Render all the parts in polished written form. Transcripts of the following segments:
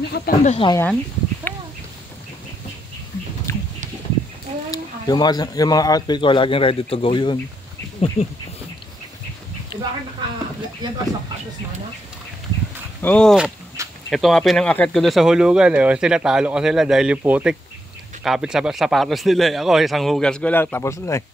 Nakapambasa yan? Yung mga outfit ko, laging ready to go yun. Bakit yan ba sapatos mo na? Oo. Ito nga pinang-akit ko doon sa hulugan. Sila talo ko sila dahil yung putik kapit sa sapatos nila. Ako, isang hugas ko lang, tapos na eh.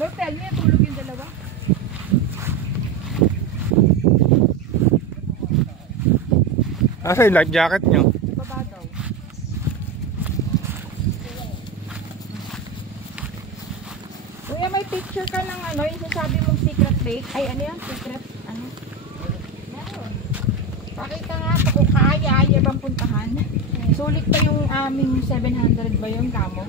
Hotel niya, tulog yung dalawa. Asa yung life jacket nyo? Baba daw. Kuya, may picture ka ng ano, yung sasabi mong secret lake. Ay, ano yan? Secret, ano? Meron. Pakita nga pa kung kaya bang puntahan. Sulit pa yung aming 700 ba yung kamo?